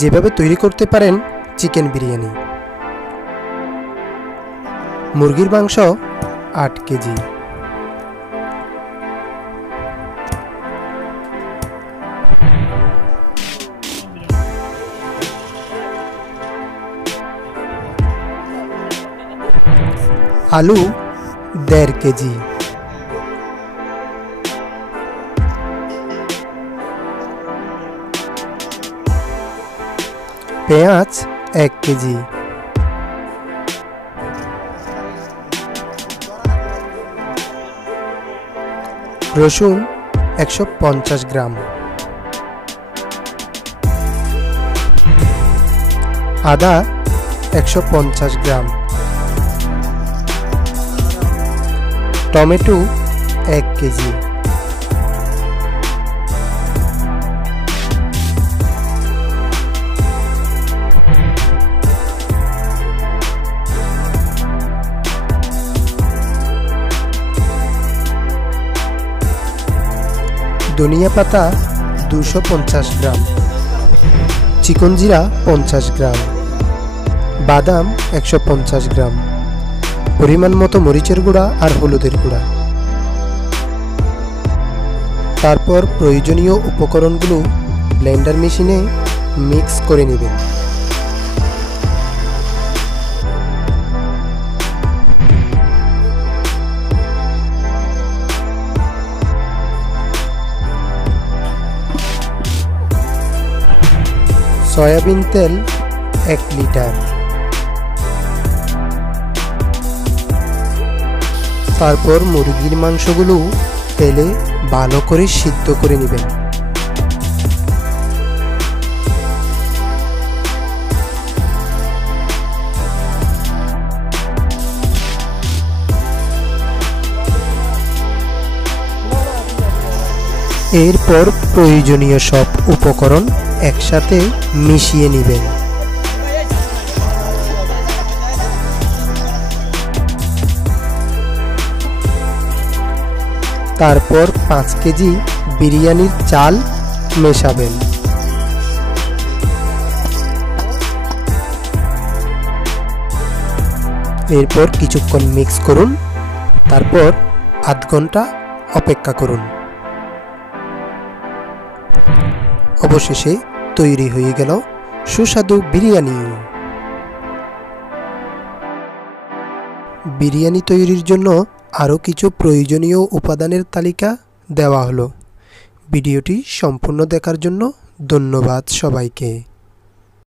যেভাবে তৈরি করতে পারেন চিকেন বিরিয়ানি। মুরগির মাংস 8 কেজি, আলু 1.5 কেজি, পেঁয়াজ 1 কেজি, রসুন 150 গ্রাম, আদা 150 গ্রাম, টমেটো 1 কেজি, ধনিয়া পাতা 250 গ্রাম, চিকন জিরা 50 গ্রাম, বাদাম 150 গ্রাম, পরিমাণ মতো মরিচের গুঁড়া আর হলুদের গুঁড়া। তারপর প্রয়োজনীয় উপকরণগুলো ব্লেন্ডার মেশিনে মিক্স করে নেবেন। সয়াবিন তেল 1 লিটার, তারপর মুরগির মাংসগুলো তেলে ভালো করে সিদ্ধ করে নেবেন। এরপর প্রয়োজনীয় সব উপকরণ একসাথে মিশিয়ে নেবেন। তারপর 5 কেজি বিরিয়ানির চাল মেশাবেন। এরপর কিছুক্ষণ মিক্স করুন, তারপর আধ ঘন্টা অপেক্ষা করুন। অবশেষে তৈরি হয়ে গেল সুস্বাদু বিরিয়ানি। বিরিয়ানি তৈরির জন্য আরও কিছু প্রয়োজনীয় উপাদানের তালিকা দেওয়া হলো। ভিডিওটি সম্পূর্ণ দেখার জন্য ধন্যবাদ সবাইকে।